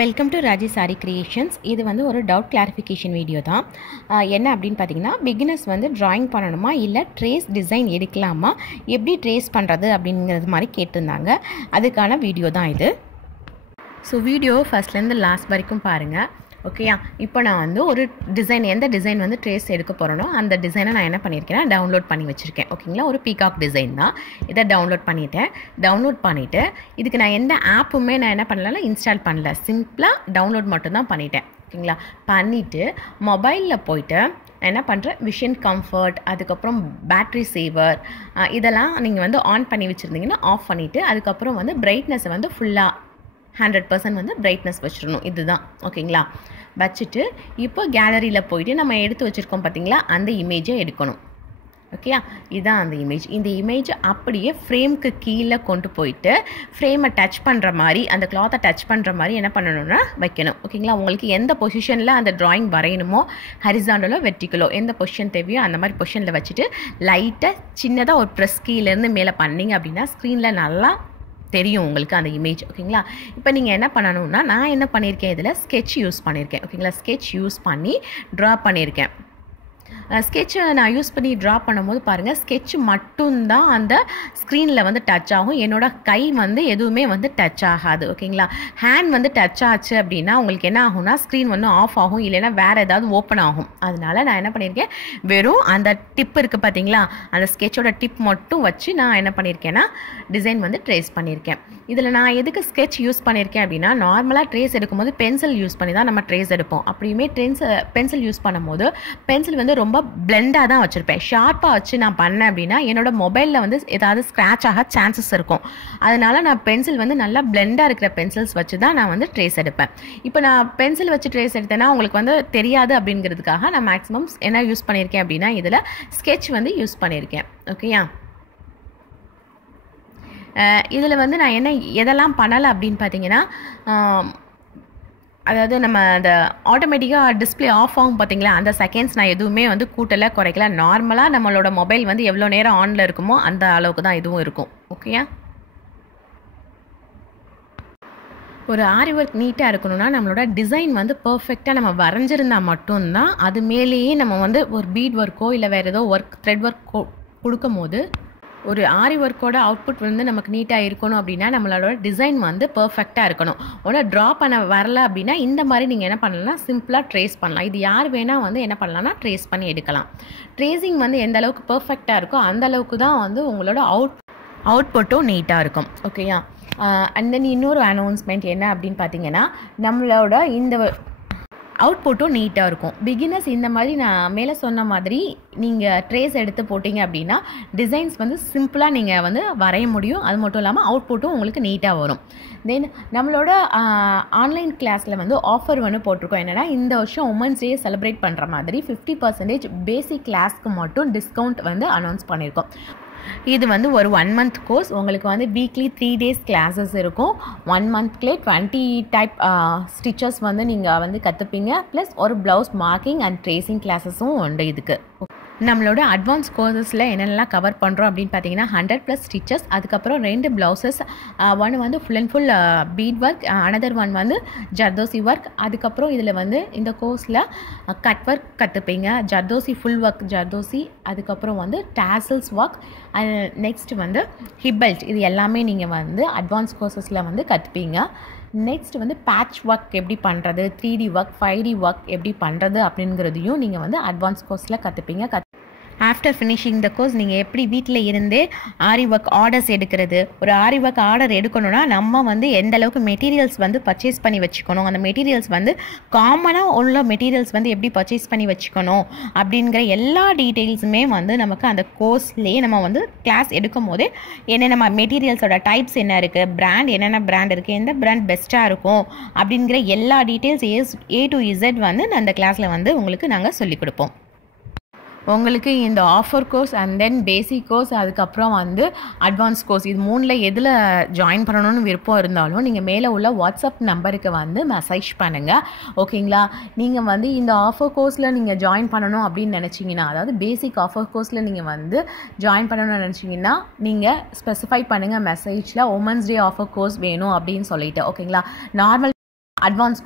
Welcome to Raji sorry creations. இது வந்து ஒரு டவுட் கிளாரிஃபிகேஷன் வீடியோ தான். என்ன அப்படின்னு பார்த்தீங்கன்னா, பிகினர்ஸ் வந்து ட்ராயிங் பண்ணணுமா இல்லை ட்ரேஸ் டிசைன் எடுக்கலாமா, எப்படி ட்ரேஸ் பண்ணுறது அப்படிங்கிறது மாதிரி கேட்டிருந்தாங்க. அதுக்கான வீடியோ தான் இது. ஸோ வீடியோ ஃபஸ்ட்லேருந்து லாஸ்ட் வரைக்கும் பாருங்கள். ஓகேயா? இப்போ நான் வந்து ஒரு டிசைன், எந்த டிசைன் வந்து ட்ரேஸ் எடுக்க போகிறேனோ அந்த டிசைனை நான் என்ன பண்ணியிருக்கேன்னா டவுன்லோட் பண்ணி வச்சுருக்கேன். ஓகேங்களா? ஒரு பீகாக் டிசைன் தான். இதை டவுன்லோட் பண்ணிவிட்டு இதுக்கு நான் எந்த ஆப்புமே நான் என்ன பண்ணலன்னா இன்ஸ்டால் பண்ணல. சிம்பிளாக டவுன்லோட் மட்டும்தான் பண்ணிட்டேன். ஓகேங்களா? பண்ணிவிட்டு மொபைலில் போய்ட்டு என்ன பண்ணுறேன், விஷன் கம்ஃபர்ட், அதுக்கப்புறம் பேட்ரி சேவர், இதெல்லாம் நீங்கள் வந்து ஆன் பண்ணி வச்சுருந்தீங்கன்னா ஆஃப் பண்ணிவிட்டு அதுக்கப்புறம் வந்து பிரைட்னஸை வந்து ஃபுல்லாக 100% வந்து பிரைட்னஸ் வச்சிடணும். இதுதான். ஓகேங்களா? வச்சுட்டு இப்போ கேலரியில் போயிட்டு நம்ம எடுத்து வச்சுருக்கோம் பார்த்தீங்களா, அந்த இமேஜை எடுக்கணும். ஓகேயா? இதுதான் அந்த இமேஜ். இந்த இமேஜை அப்படியே ஃப்ரேம்க்கு கீழே கொண்டு போயிட்டு ஃப்ரேமை டச் பண்ணுற மாதிரி, அந்த கிளாத்தை டச் பண்ணுற மாதிரி என்ன பண்ணணும்னா வைக்கணும். ஓகேங்களா? உங்களுக்கு எந்த பொசிஷனில் அந்த ட்ராயிங் வரையணுமோ, ஹரிசாண்டலோ வெர்டிக்கலோ எந்த பொசிஷன் தேவையோ அந்த மாதிரி பொசிஷனில் வச்சுட்டு லைட்டாக சின்னதாக ஒரு ப்ரெஸ் கீழேருந்து மேலே பண்ணிங்க அப்படின்னா ஸ்க்ரீனில் நல்லா தெரியும் உங்களுக்கு அந்த இமேஜ். ஓகேங்களா? இப்போ நீங்கள் என்ன பண்ணணும்னா, நான் என்ன பண்ணியிருக்கேன், இதில் ஸ்கெட்ச் யூஸ் பண்ணியிருக்கேன். ஓகேங்களா? ஸ்கெட்ச் யூஸ் பண்ணி ட்ரா பண்ணியிருக்கேன். ஸ்கெட்சை நான் யூஸ் பண்ணி ட்ரா பண்ணும்போது பாருங்கள், ஸ்கெட்ச் மட்டும்தான் அந்த ஸ்க்ரீனில் வந்து டச் ஆகும். என்னோடய கை வந்து எதுவுமே வந்து டச் ஆகாது. ஓகேங்களா? ஹேண்ட் வந்து டச் ஆச்சு அப்படின்னா உங்களுக்கு என்ன ஆகும்னா ஸ்க்ரீன் வந்து ஆஃப் ஆகும், இல்லைன்னா வேறு ஏதாவது ஓப்பன் ஆகும். அதனால நான் என்ன பண்ணியிருக்கேன், வெறும் அந்த டிப் இருக்குது பார்த்தீங்களா, அந்த ஸ்கெட்சோட டிப் மட்டும் வச்சு நான் என்ன பண்ணியிருக்கேன்னா டிசைன் வந்து ட்ரேஸ் பண்ணியிருக்கேன். இதில் நான் எதுக்கு ஸ்கெட்ச் யூஸ் பண்ணியிருக்கேன் அப்படின்னா, நார்மலாக ட்ரேஸ் எடுக்கும்போது பென்சில் யூஸ் பண்ணி தான் நம்ம ட்ரேஸ் எடுப்போம். அப்படியுமே பென்சில் யூஸ் பண்ணும்போது பென்சில் வந்து ரொம்ப பிளெண்டாக தான் வச்சுருப்பேன். ஷார்ப்பாக வச்சு நான் பண்ணேன் அப்படின்னா என்னோடய மொபைலில் வந்து ஏதாவது ஸ்க்ராட்ச் ஆக சான்சஸ் இருக்கும். அதனால நான் பென்சில் வந்து நல்லா பிளெண்டாக இருக்கிற பென்சில்ஸ் வச்சு தான் நான் வந்து ட்ரேஸ் எடுப்பேன். இப்போ நான் பென்சில் வச்சு ட்ரேஸ் எடுத்தேன்னா உங்களுக்கு வந்து தெரியாது அப்படிங்கிறதுக்காக நான் மேக்ஸிமம் என்ன யூஸ் பண்ணியிருக்கேன் அப்படின்னா இதில் ஸ்கெட்ச் வந்து யூஸ் பண்ணியிருக்கேன். ஓகேயா? இதில் வந்து நான் எதெல்லாம் பண்ணலை அப்படின்னு பார்த்தீங்கன்னா, அதாவது நம்ம அந்த ஆட்டோமேட்டிக்காக டிஸ்பிளே ஆஃப் ஆகும் பார்த்தீங்களா, அந்த செகண்ட்ஸ் நான் எதுவுமே வந்து கூட்டலை குறைக்கல. நார்மலாக நம்மளோட மொபைல் வந்து எவ்வளோ நேரம் ஆனில் இருக்குமோ அந்த அளவுக்கு தான் இதுவும் இருக்கும். ஓகேயா? ஒரு ஆரி ஒர்க் நீட்டாக இருக்கணும்னா நம்மளோட டிசைன் வந்து பர்ஃபெக்டாக நம்ம வரைஞ்சிருந்தால் மட்டும்தான் அது மேலேயே நம்ம வந்து ஒரு பீட் ஒர்க்கோ இல்லை வேறு ஏதோ ஒர்க் த்ரெட் ஒர்க் கொடுக்கும் போது ஒரு ஆரி ஒர்க்கோட அவுட்புட் வந்து நமக்கு நீட்டாக இருக்கணும். அப்படின்னா நம்மளோட டிசைன் வந்து பர்ஃபெக்டாக இருக்கணும். உடனே ட்ரா பண்ண வரல அப்படின்னா இந்த மாதிரி நீங்கள் என்ன பண்ணலாம்னா சிம்பிளாக ட்ரேஸ் பண்ணலாம். இது யார் வேணால் வந்து என்ன பண்ணலாம்னா ட்ரேஸ் பண்ணி எடுக்கலாம். ட்ரேசிங் வந்து எந்த அளவுக்கு பர்ஃபெக்டாக இருக்கோ அந்த அளவுக்கு தான் வந்து உங்களோட அவுட்புட்டும் நீட்டாக இருக்கும். ஓகேயா? அண்ட் தென் இன்னொரு அனௌன்ஸ்மெண்ட் என்ன அப்படின்னு பார்த்தீங்கன்னா, நம்மளோட இந்த அவுட்புட்டும் நீட்டாக இருக்கும். பிகினர்ஸ் இந்த மாதிரி நான் மேலே சொன்ன மாதிரி நீங்கள் ட்ரேஸ் எடுத்து போட்டிங்க அப்படின்னா டிசைன்ஸ் வந்து சிம்பிளாக நீங்கள் வந்து வரைய முடியும். அது மட்டும் இல்லாமல் அவுட்புட்டும் உங்களுக்கு நீட்டாக வரும். தென் நம்மளோட ஆன்லைன் கிளாஸில் வந்து ஆஃபர் ஒன்று போட்டிருக்கோம். என்னென்னா, இந்த வருஷம் உமன்ஸ் டே செலிப்ரேட் பண்ணுற மாதிரி 50% பேசிக் கிளாஸ்க்கு மட்டும் டிஸ்கவுண்ட் வந்து அனௌன்ஸ் பண்ணியிருக்கோம். இது வந்து ஒரு 1 month கோர்ஸ். உங்களுக்கு வந்து வீக்லி 3 days கிளாஸஸ் இருக்கும். 1 monthலே 20 டைப் ஸ்டிச்சஸ் வந்து நீங்கள் வந்து கற்றுப்பீங்க. ப்ளஸ் ஒரு ப்ளவுஸ் மார்க்கிங் அண்ட் ட்ரேசிங் கிளாஸஸும் உண்டு. இதுக்கு நம்மளோட அட்வான்ஸ் கோர்சஸில் என்னென்னலாம் கவர் பண்ணுறோம் அப்படின்னு பார்த்தீங்கன்னா 100+ ஸ்டிச்சஸ், அதுக்கப்புறம் 2 ப்ளவுசஸ், ஒன்று வந்து full and full bead work, another one வந்து ஜர்தோசி ஒர்க். அதுக்கப்புறம் இதில் வந்து இந்த கோர்ஸில் கட் ஒர்க் கற்றுப்பீங்க, ஜர்தோசி ஃபுல் ஒர்க் ஜர்தோசி, அதுக்கப்புறம் வந்து டாசல்ஸ் ஒர்க், நெக்ஸ்ட் வந்து ஹிப் பெல்ட். இது எல்லாமே நீங்கள் வந்து அட்வான்ஸ் கோர்சஸில் வந்து கற்றுப்பீங்க. நெக்ஸ்ட் வந்து பேட்ச் ஒர்க் எப்படி பண்ணுறது, 3D ஒர்க், 5D ஒர்க் எப்படி பண்ணுறது அப்படிங்கிறதையும் நீங்கள் வந்து அட்வான்ஸ் கோர்ஸில் கற்றுப்பீங்க. ஆஃப்டர் ஃபினிஷிங் த கோர்ஸ் நீங்கள் எப்படி வீட்டில் இருந்தே ஆரி ஒர்க் ஆர்டர்ஸ் எடுக்கிறது, ஒரு ஆரி ஒர்க் ஆர்டர் எடுக்கணும்னா நம்ம வந்து எந்த அளவுக்கு மெட்டீரியல்ஸ் வந்து பர்ச்சேஸ் பண்ணி வச்சுக்கணும், அந்த மெட்டீரியல்ஸ் வந்து காமனாக உள்ள மெட்டீரியல்ஸ் வந்து எப்படி பர்ச்சேஸ் பண்ணி வச்சுக்கணும் அப்படிங்கிற எல்லா டீட்டெயில்ஸுமே வந்து நமக்கு அந்த கோர்ஸ்லேயே நம்ம வந்து கிளாஸ் எடுக்கும் போதே என்னென்ன மெட்டீரியல்ஸோட டைப்ஸ் என்ன இருக்குது, பிராண்ட் என்னென்ன பிராண்ட் இருக்குது, எந்த பிராண்ட் பெஸ்ட்டாக இருக்கும் அப்படிங்கிற எல்லா டீட்டெயில்ஸ் A to Z வந்து அந்த கிளாஸில் வந்து உங்களுக்கு நாங்கள் சொல்லிக் கொடுப்போம். உங்களுக்கு இந்த offer course and then basic course, அதுக்கப்புறம் வந்து அட்வான்ஸ் கோர்ஸ், இது 3ல் எதில் ஜாயின் பண்ணணும்னு விருப்பம் இருந்தாலும் நீங்கள் மேலே உள்ள வாட்ஸ்அப் நம்பருக்கு வந்து மெசேஜ் பண்ணுங்கள். ஓகேங்களா? நீங்கள் வந்து இந்த ஆஃபர் கோர்ஸில் நீங்கள் ஜாயின் பண்ணணும் அப்படின்னு நினச்சிங்கன்னா, அதாவது பேசிக் ஆஃபர் கோர்ஸில் நீங்கள் வந்து ஜாயின் பண்ணணும்னு நினச்சிங்கன்னா நீங்கள் ஸ்பெசிஃபை பண்ணுங்கள் மெசேஜில் உமன்ஸ் டே ஆஃபர் கோர்ஸ் வேணும் அப்படின்னு சொல்லிட்டு. ஓகேங்களா? நார்மல் அட்வான்ஸ்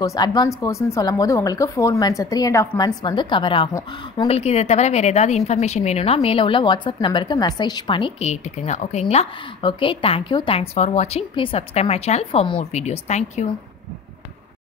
கோர்ஸ்னு சொல்லும் போது உங்களுக்கு 4 months 3.5 months வந்து கவர் ஆகும். உங்களுக்கு இதை தவிர வேறு ஏதாவது இன்ஃபர்மேஷன் வேணும்னா மேலே உள்ள வாட்ஸ்அப் நம்பருக்கு மெசேஜ் பண்ணி கேட்டுக்குங்க. ஓகேங்களா? Okay, thank you. தேங்க்ஸ் ஃபார் வாட்சிங். Please subscribe my channel for more videos. Thank you.